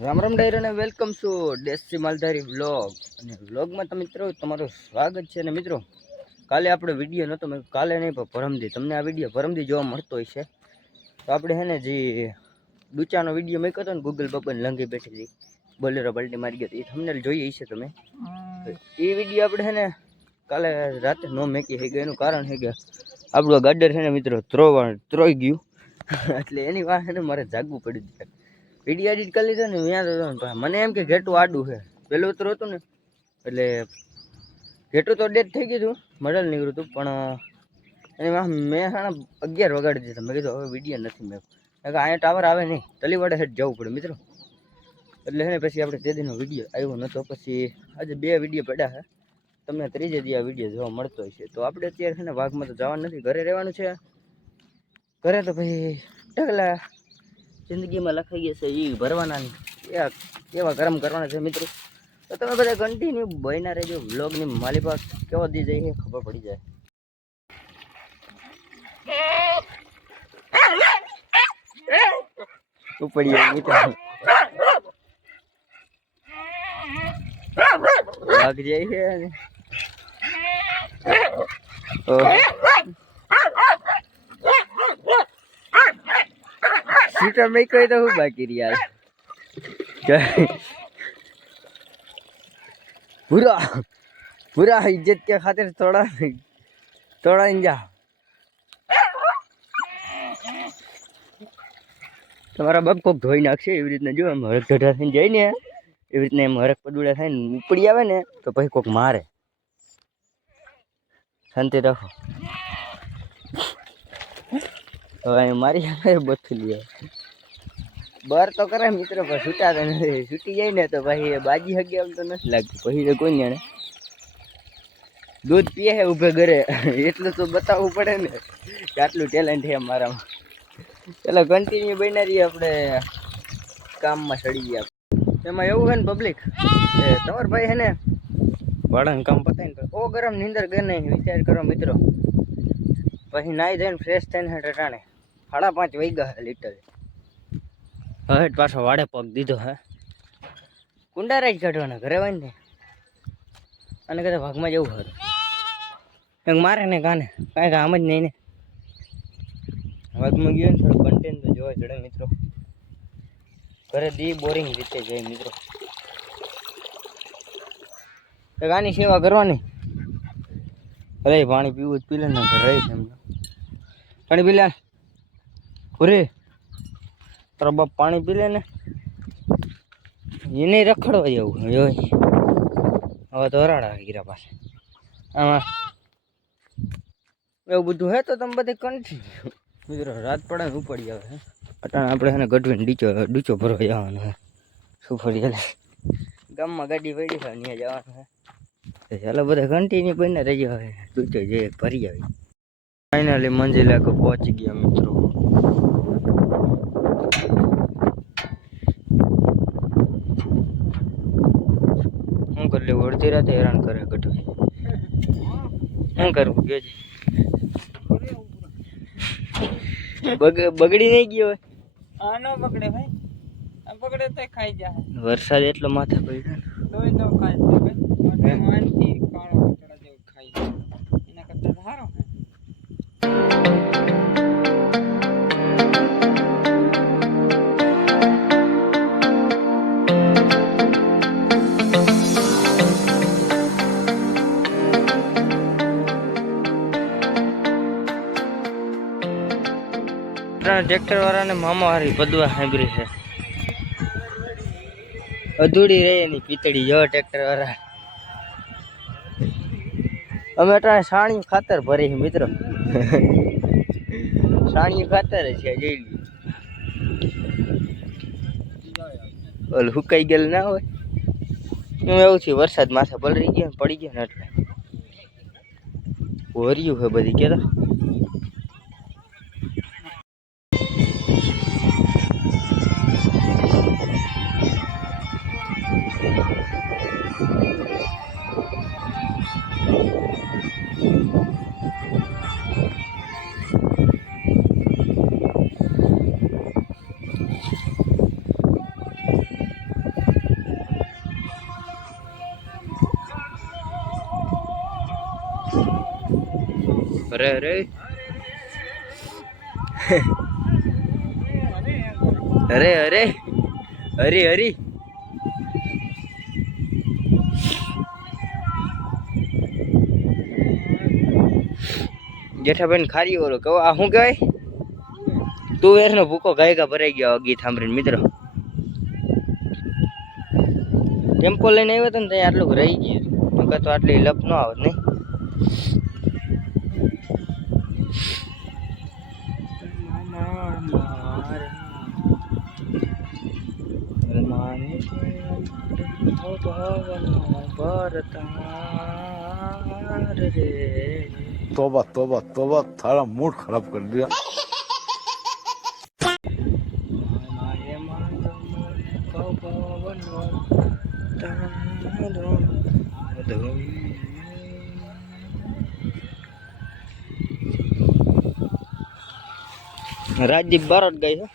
રામ રામ ડાયર અને welcome to દેશી માલધારી vlog. અને વ્લોગમાં તો મિત્રો તમારું સ્વાગત છે. અને મિત્રો કાલે આપણે વિડીયો નહોતો, મેં કાલે નહીં પણ પરમદી તમને આ વિડીયો પરમદી જોવા મળતો હોય છે. તો આપણે છે ને જે ડૂચાનો વિડીયો મેક્યો હતો ને, ગૂગલ બપન લંગી બેઠી હતી, બોલેરો પલટી મારી ગયો, એ થંબનેલ જોઈએ છે તમે. એ વિડીયો આપણે છે ને કાલે રાતે ન મેકી થઈ ગયો. એનું કારણ છે કે આપણું ગાડર છે ને મિત્રો ત્રોઈ ગયું એટલે એની વાત છે ને મારે જાગવું પડ્યું છે. વિડીયો એડિટ કરી લીધો ને ત્યાં તો મને એમ કે ઘેટું આડું છે. પેલું ઉતર હતું ને એટલે ઘેટું તો ડેટ થઈ ગયું હતું, મડલ નીકળ્યું હતું, પણ એમાં મેં હા 11 વગાડી દીધા. મેં કીધું હવે વિડીયો નથી મેં, અહીંયા ટાવર આવે નહીં, તલીવાડે હેઠ જવું પડે મિત્રો. એટલે છે ને પછી આપણે તે દીનો વિડીયો આવ્યો નહોતો. પછી આજે 2 વિડીયો પડ્યા છે, તમને ત્રીજે દી આ વિડીયો જોવા મળતો હોય છે. તો આપણે અત્યારે છે ને વાઘમાં તો જવાનું નથી, ઘરે રહેવાનું છે. ઘરે તો પછી ઢગલા જિંદગીમાં લખાઈ ગયા છે એ ભરવાના એવા કર્મ કરવાના છે મિત્રો. તો તમે બધા કન્ટિન્યુ બન્યા રહેજો. વ્લોગની માલી પાસ કેવો દી જાય છે ખબર પડી જાય. ઉપડી વાઘ જાય છે ને सीटर में कोई तो हूँ बाकी यार पूरा पूरा इज्जत के खातिर थोड़ा थोड़ा इंजा તમારા બાપ કોક ધોઈ નાખશે એવી રીતના. જો એમ હરક ઢઢા થઈને જાય ને એવી રીતના એમ હરક પદુડા થાય ને ઉપડી આવે ને તો પછી કોક મારે. શાંતિ રાખો. હવે મારી આવે બધું લે બર તો કરે મિત્રો, પણ છૂટાતા નથી. છૂટી જાય ને તો પછી બાજી હગે એમ તો નથી લાગતું. પછી તો કોઈ જાણે દૂધ પીએ છે ઉભે ઘરે, એટલું તો બતાવવું પડે ને કે આટલું ટેલેન્ટ છે મારામાં. ચાલો કન્ટિન્યુ બન્યા રહીએ, આપણે કામમાં સડી ગયા. એમાં એવું છે ને પબ્લિક તમારા ભાઈ છે ને ભાડાનું કામ પતાવીને ઓ ગરમ નીંદર ગઈ નહીં. વિચાર કરો મિત્રો, પછી નાઈ ધોઈને ફ્રેશ થઈને ટાણે 5:30 વાગ્યા લીટર. હવે પાછો વાડે પગ દીધો હે. કુંડારા જ કાઢવાના ઘરે હોય ને, અને કદાચ ભાગમાં જવું હતું કંઈક મારે ને કાને કાંઈ કામ જ નહીં ને. ભાગમાં ગયો ને થોડું કન્ટેન્ટ તો જોવા ચડે મિત્રો. ઘરે દી બોરિંગ રીતે જાય મિત્રો. આની સેવા કરવાની. અરે પાણી પીવું જ પી લે ને, ઘરે રહીશ એમ પાણી પી લે. પૂરી તારો બાપ પાણી પી લે ને, એને રખડવા જેવું જોઈ. હવે તો હરાડા ગીરા પાસે આમાં એવું બધું હે. તો તમે બધે કન્ટિન્યુ મિત્રો. રાત પડે ને ઉપડી આવે હે. અટાણે આપણે છે ને ગઢવીને ડૂચો ભરવા જવાનો હે. શું ફરી ગામમાં ગાડી પડી છે, ત્યાં જવાનું હે. ચાલો બધા કન્ટિન્યુ બને રહી હવે ડૂચો જઈએ ભરી આવી. ફાઇનલી મંજિલે પહોંચી ગયા મિત્રો. શું કરી લેવું, અડધી રાતે હેરાન કરે ગઢવી. શું કરવું કે બગડી નહીં ગયો હોય? આ ન બગડે ભાઈ, આ બગડે તો ખાઈ જાય. વરસાદ એટલો માથે પડ્યો તોય ન ખાય છે ભાઈ. માનથી કાળો કચડા જેવું ખાઈ જાય, એના કરતા સારો હે. ટ્રેક્ટર વાળાને મામા હારી પદવા સાંભળી છે. અધૂરી રહે એની પીતળી જો ટ્રેક્ટર વાળા. અમે અટાણે સાણિયું ખાતર ભરી છે મિત્રો. સાણિયું ખાતર છે જોઈ લ્યો. ઓલું હુકાઈ ગયેલું ના હોય એમ એવું છે. વરસાદ માથે પડી ગયો ને એટલે ભર્યું છે બધી કેતો. અરે અરે અરે અરે હરી હરી જેઠાભાઈ ખારી ઓલો કહો આ શું કહેવાય તુવેર નો ભૂકો ગાયકા ભરાઈ ગયો ગીત સાંભળીને મિત્રો ટેમ્પો લઈને આવ્યો હતો ને ત્યાં આટલું રહી ગયું નકર તો આટલી લપ ન આવત નહીં तौबा तौबा तौबा थारा मूड खराब कर दिया રાજદીપ બારોટ ગઈ છે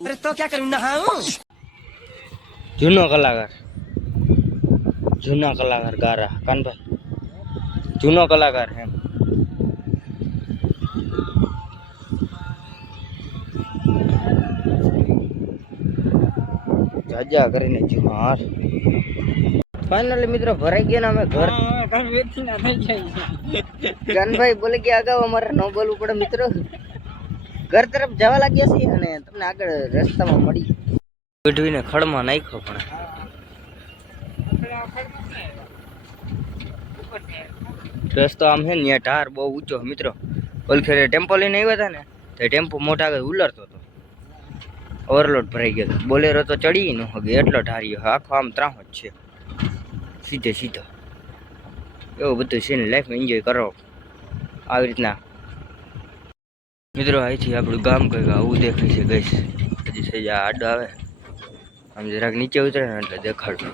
અરે તો ક્યાં કરું નહાઉં જૂનો કલાકાર ગારા કાનભાઈ જૂનો કલાકાર એમ જાજા કરીને જુહાર ફાઇનલી મિત્રો ભરાઈ ગયા ને અમે ઘર કાનભાઈ બોલે કે અગાઉ અમારે ન બોલવું પડે મિત્રો ઘર તરફ જવા લાગ્યા છીએ અને તમને આગળ રસ્તામાં મળી ગઢવીને ખડમાં નાખ્યો પણ રસ્તો આમ છે ને ઢાર બહુ ઊંચો મિત્રો ઓલખેરે ટેમ્પો લઈને આવ્યા હતા ને તો ટેમ્પો મોટા આગળ ઉલરતો હતો ઓવરલોડ ભરાઈ ગયો હતો બોલેરો તો ચડી ન હગે એટલો ઢાર્યો આખો આમ ત્રાહો જ છે સીધે સીધો એવું બધું છે ને લાઈફમાં એન્જોય કરો આવી રીતના મિત્રો અહીંથી આપણું ગામ કંઈક આવું દેખાય છે ગઈશ હજી સજા આડો આવે આમ જરાક નીચે ઉતરે ને એટલે દેખાડું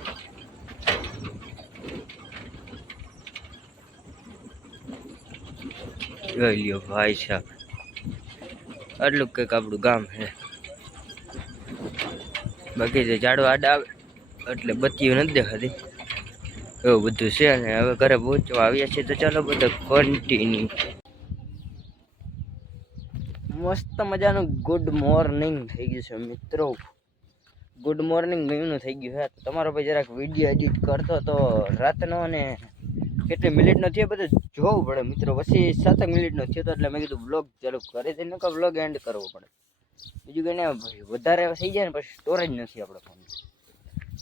જોઈ લ્યો ભાઈ સાહેબ આટલું કંઈક આપણું ગામ છે બાકી જે ઝાડવા આડા આવે એટલે બત્તીઓ નથી દેખાતી એવું બધું છે અને હવે ઘરે પહોંચવા આવ્યા છીએ તો ચાલો બધા કન્ટિન્યુ મસ્ત મજાનું ગુડ મોર્નિંગ થઈ ગયું છે મિત્રો ગુડ મોર્નિંગ મહિનું થઈ ગયું છે તો તમારો ભાઈ જરાક વિડીયો એડિટ કરતો તો રાતનો અને કેટલી મિનિટનો થયો બધું જોવું પડે મિત્રો પછી 7 મિનિટનો થયો તો એટલે મેં કીધું બ્લોગ ચાલુ કરી દઈને કે બ્લોગ એન્ડ કરવો પડે બીજું કંઈ ને વધારે થઈ જાય ને પછી સ્ટોરેજ નથી આપણો ફોન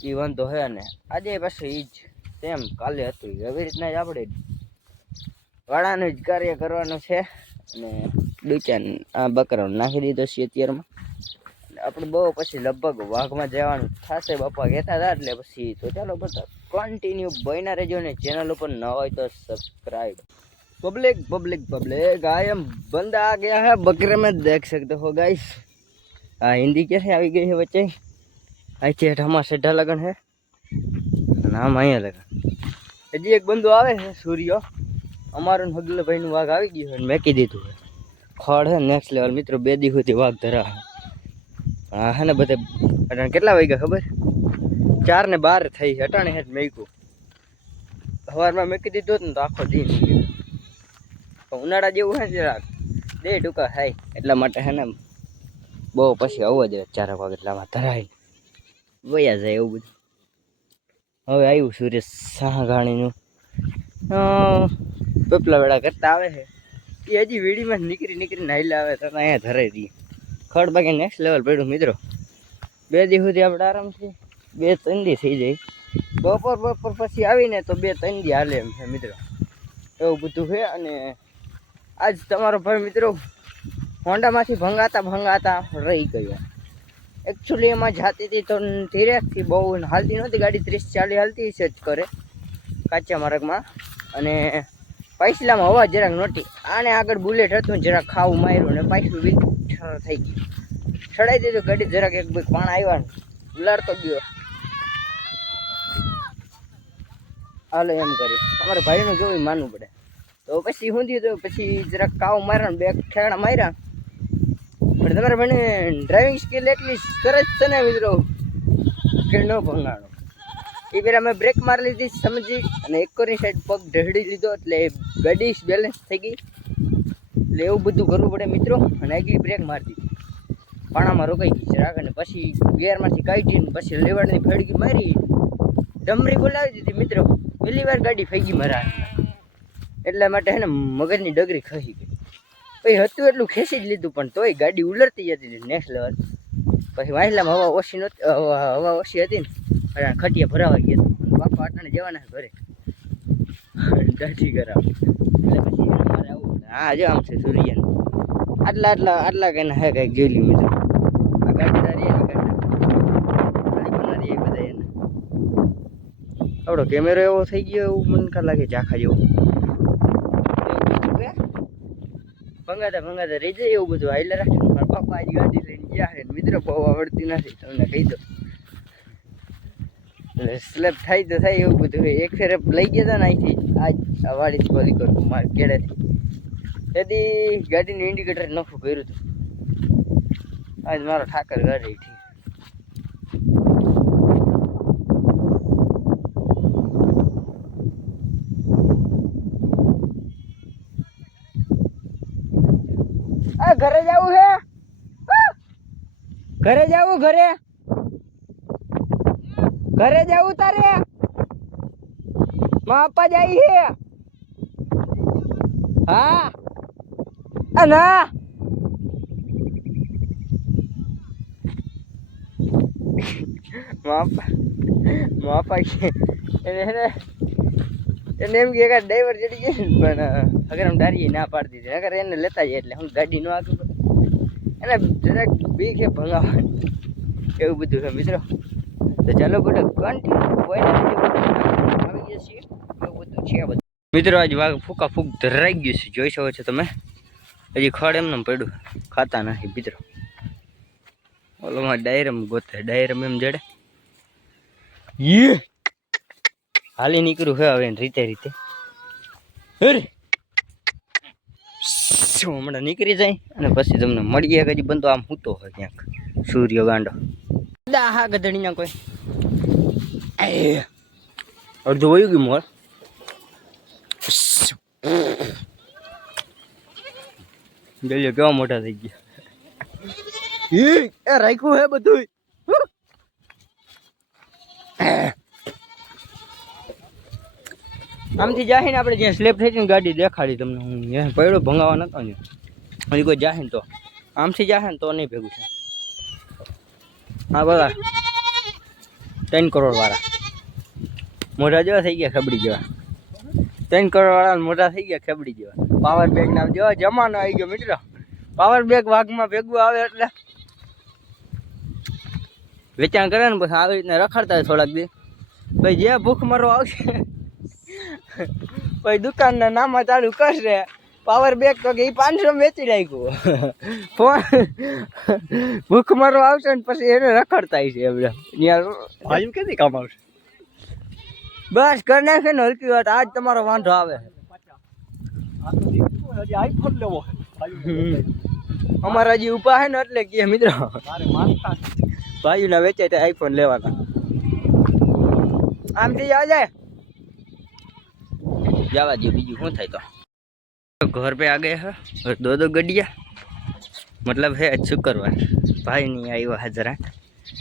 એ વાંધો હે ને આજે પાછું એ જ સેમ કાલે હતું એવી રીતના જ આપણે વાળાનું જ કાર્ય કરવાનું છે અને દુચાન આ બકરાને નાખી દીધો છે અત્યારમાં આપણે બહુ પછી લગભગ વાઘમાં જવાનું થશે બાપા કહેતા હતા એટલે પછી તો ચાલો બધા કન્ટિન્યુ બન્યા રહેજો ને ચેનલ ઉપર ન હોય તો सब्सक्राइब पब्लिक आई एम बंदा आ गया है बकरे में देख सकते हो गाइस हिंदी कैसे આવી ગઈ છે વચ્ચે આ ચેઠામાં સેઢા લગન છે નામ અહીંયા લગન હજી એક બંદો આવે છે સૂર્ય અમારો હગલે ભાઈનું વાઘ આવી ગયું છે મેકી દીધું છે ખડ હે નેક્સ્ટ લેવલ મિત્રો 2 દી સુધી વાઘ ધરા હા હે ને બધે અટાણે કેટલા વાગ્યા ખબર 4:12 થઈ અટાણે હેઠ મેક્યું સવારમાં મેકી દીધું ને તો આખો દી ઉનાળા જેવું હે જરાક 2 ટૂંકા થાય એટલા માટે હે ને બહુ પછી આવો જ 4 વાગે એટલામાં ધરાય વયા જાય એવું બધું હવે આવ્યું સૂર્ય સાહગાણીનું પેપલા વેળા કરતા આવે છે એ હજી વીડીમાં નીકળીને હાઈલા આવે તો અહીંયા ધરાઈ દઈએ ખડ બાકી નેક્સ્ટ લેવલ પડ્યું મિત્રો 2 દી સુધી આપણે આરામથી 2-3 દી થઈ જાય બપોર પછી આવીને તો 2-3 દી હાલે એમ છે મિત્રો એવું બધું છે અને આજ તમારો ભાઈ મિત્રો હોન્ડામાંથી ભંગાતા રહી ગયો એકચ્યુઅલી એમાં જાતી હતી તો ધીરેથી બહુ હાલતી નહોતી ગાડી 30-40 હાલતી છે જ કરે કાચા માર્ગમાં અને પાછલામાં હવા જરાક નહોતી આને આગળ બુલેટ હતું જરાક ખાવું માર્યું ને પાછું વિઠ્ઠર થઈ ગયું ચડાઈ દીધું ગાડી જરાક એક બે પાણ આવ્યા ને ઉલાડતો ગયો હાલો એમ કરી તમારે ભાઈનું જોવું માનવું પડે તો પછી શું થયું પછી જરાક કાવ માર્યા ને 2 ઠેકડા માર્યા પણ તમારે મને ડ્રાઇવિંગ સ્કિલ એટલી સરસ છે ને મિત્રો કે ન ભંગાણો એ પેલા મેં બ્રેક મારી લીધી સમજી અને એક કોરની સાઈડ પગ ઢળી લીધો એટલે ગાડી બેલેન્સ થઈ ગઈ. એટલે એવું બધું કરવું પડે મિત્રો. અને આગલી બ્રેક મારી દીધી, પાણામાં રોકાઈ ગઈ છે આગળ, અને પછી ગિયરમાંથી કાઢીને પછી લેવડની ફડકી મારી, ડમરી બોલાવી દીધી મિત્રો. પહેલી વાર ગાડી ફેંકી મારા હાથમાં. એટલા માટે હે ને મગજની ડગરી ખસી ગઈ. પછી હતું એટલું ખેંચી જ લીધું, પણ તોય ગાડી ઉલરતી જતી નેક્સ્ટ લેવલ. પછી વાંસલામાં હવા ઓછી નહોતી, હવા ઓછી હતી ને ખટિયા ભરાવા ગયા હતા. બાપા આટાને જવાના ઘરે દાઢી કરાવ. એટલે પછી મારે આવું. હા જો આમ છે સૂર્યનું આટલા કઈ હે કઈક જોઈ મિત્રો. આ ગાડીદારી એની કાઢી બધા એને આપણો કેમેરો એવો થઈ ગયો એવું મને કા લાગે ઝાખા જેવો. ભંગાતા રહી જાય એવું બધું હાઈલા રાખે. મારા પપ્પા આજ ગાડી લઈને ગયા છે મિત્રો, બહુ આવડતી નથી તમને કહી દો. એટલે સ્લેબ થાય તો થાય એવું બધું. એક ફેર લઈ ગયા હતા ને અહીંથી આજ આ વાડી બોલી કરું મારે કેળેથી, તેથી ગાડીનું ઇન્ડિકેટર નખું કર્યું હતું. આજ મારો ઠાકર ગાડી ઠીક. ઘરે જવું છે, ઘરે જવું, ઘરે જવું તારે. માં પપ્પા જાય છે. હા ના માપા એને એમ કે ડ્રાઈવર ચડી ગયો પણ અગર આમ ડારીએ ના પાડી દીધી. અગર એને લેતા જાય એટલે હું ગાડી નો આગળ એને જરાક બી કે ભગાવવાની એવું બધું છે મિત્રો. તો ચાલો બધું કન્ટિન્યુ આવી ગયા છીએ એવું બધું છે બધું મિત્રો. આજ વાઘ ફૂકા ફૂક ધરાઈ ગયું છે, જોઈ શકો છો તમે. હજી ખડ એમને પડ્યું, ખાતા નથી મિત્રો. ઓલોમાં ડાયરમ ગોતે, ડાયરમ એમ જડે હાલી નીકળ્યું છે હવે રીતે હમણાં નીકળી જાય અને પછી તમને મળીએ. હજી બંધો આમ હૂતો હોય ક્યાંક સૂર્ય ગાંડો. હા ગધડી ના કોઈ અડધું વયું ગયું મોર. જોઈ કેવા મોટા થઈ ગયા. રાખ્યું હે બધું. આમથી જાહે ને આપણે જ્યાં સ્લેબ થઈ છે ને ગાડી દેખાડી તમને. હું પડ્યો ભંગાવા નતો ને હજી કોઈ જાહે ને તો આમથી જાહે ને તો નહીં ભેગું છે. હા બધા 3 કરોડ વાળા મોઢા જેવા થઈ ગયા, ખબડી જેવા. 3 કરોડ વાળા મોઢા થઈ ગયા, ખબડી જેવા. પાવર બેગ ના જેવા જમાનો આવી ગયો મિત્રો. પાવર બેગ વાઘમાં ભેગું આવે એટલે વેચાણ કરે ને બસ આવી રીતના રખડતા થોડાક દી. ભાઈ જે ભૂખ મારો આવશે પછી દુકાનના નામમાં ચાલુ કરશે. પાવર બેગ તો કે 500 વેચી નાખ્યું. ફોન ભૂખ મારો આવશે ને પછી એને રખડતા છે એમને. ભાઈ ક્યાંથી કામ આવશે? બસ કરી નાખે ને હલકી વાત. આજ તમારો વાંધો આવે. આઈફોન લેવો અમારા હજી ઉપા હે ને એટલે કે મિત્રો ભાઈ ના વેચે તે આઈફોન લેવાના. આમથી જાય જવા દે, બીજું શું થાય. તો घर पे आ गए हैं और 2 गड्डिया मतलब है शुक्रवार भाई नहीं आई वहाँ जरा.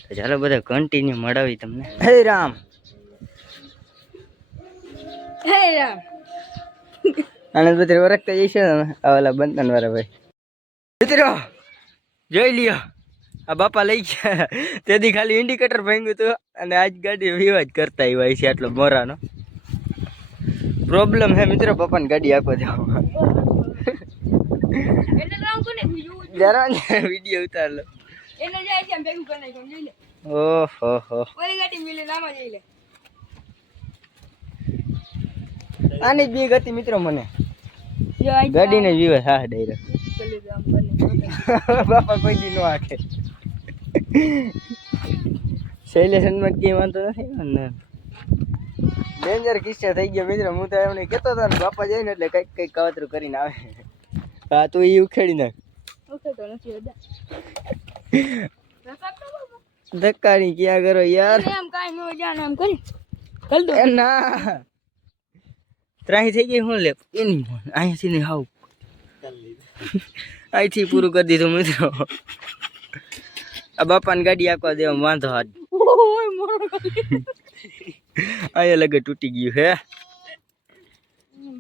तो चलो બધા કન્ટિન્યુ મળાવી તમને. હે રામ આનંદ બધી વરખતા જઈશે ને ઓલા બંધન વાળા ભાઈ. મિત્રો જોઈ લ્યો આ બાપા લઈ ગયા તેથી ખાલી ઇન્ડિકેટર ભાંગ્યું હતું અને આજ ગાડી વિવાદ કરતા આવ્યા છે. આટલો મોરાનો પ્રોબ્લેમ હે મિત્રો. પપ્પાને ગાડી આપો જાવ જરા વિડીયો ઉતાર લો. ઓહો આની જ બીક હતી મિત્રો મને. ગાડીને જ વિવાદ. હા ડાયરેક્ટ બાપા કોઈ દી નો આખે શૈલેષમાં કઈ વાંધો નથી ને. ડેન્જર કિસ્સા થઈ ગયા મિત્રો. હું તો એમને કહેતો હતો ને બાપા જાય ને એટલે કઈક કાવતરું કરીને આવે. હા તું એ ઉખેડી નાખ. ધક્કા ની ક્યાં કરો યાર. ચાલ દો એ ના ત્રાહી થઈ ગઈ હું લે એની અહીંયાથી ને હાવ અહીંથી પૂરું કરી દીધું મિત્રો આ બાપાની ગાડી આખવા દેવા વાંધો હાથ ઓય મોરો અહીંયા લગે તૂટી ગયું હે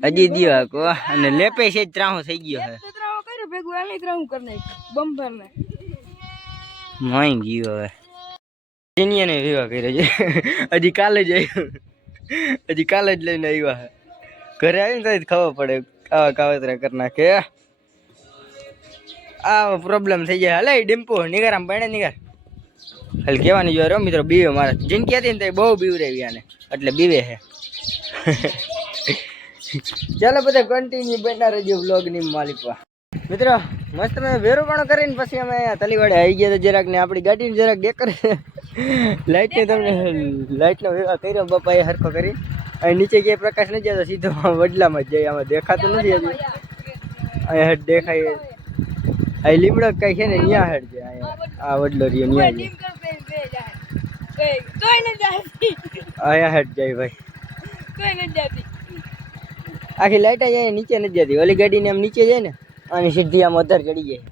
હજી દિયો આખો અને લેપે છે જ ત્રાહો થઈ ગયો હે તો ત્રાવો કર્યો ભેગું આલી ત્રાવું કરી નાખ બમ્પર ને માઈ ગયો હવે એને વિવાહ કર્યો છે હજી કાલે જ આવ્યું હજી કાલે જ લઈને આવ્યા હે ઘરે આવીને તો ખબર પડે આવા કાવતરા કરી નાખે આ પ્રોબ્લેમ થઈ જાય હલે ડિમ્પો નિગાર આમ પાડે નિગાર ખાલી કહેવાની જો રહ્યો મિત્રો બીવે મારે જિંદગી હતી ને તો બહુ બીવરેવી આને એટલે બીવે હે ચાલો બધા કન્ટિન્યુ બના રહેજો વ્લોગની માલિકવા મિત્રો મસ્ત મેં વેરોપણો કરીને પછી અમે તલીવાડે આવી ગયા જરાક ને આપણી ગાડીને જરાક ડેકર લાઇટને તમને લાઇટનો વ્યવહાર કર્યો બાપાએ હરખો કરી અહીં નીચે ક્યાંય પ્રકાશ નથી જતો સીધો વડલામાં જ જાય આમાં દેખાતું નથી હજી અહીંયા હેડ દેખાય અહીં લીમડો કઈ છે ને ત્યાં હેડ છે અહીંયા આ વડલો રહ્યો ત્યાં અહીંયા હેડ જાય ભાઈ આખી લાઈટ જાય નીચે નથી જતી ઓલી ગાડીને આમ નીચે જાય ને અને સીધી આમ અધર ચડી જાય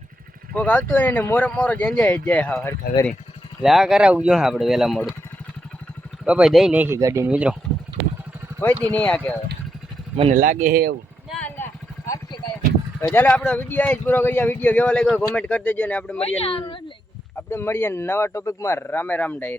કોઈક આવતું હોય ને મોરો મોરો જંજાય જ જાય હા હરખા કરી એટલે આ કરાવવું જોઈએ આપણે વહેલા મોડું બાપા દઈ નાખી ગાડીને મિત્રો કોઈ દી નહીં આકે હવે મને લાગે છે એવું તો ચાલો આપણો વિડીયો અહીં જ પૂરો કરીએ વિડીયો કેવો લાગ્યો કોમેન્ટ કરી દેજો ને આપણે મળીએ નવા ટોપિકમાં રામે રામ ડાયરી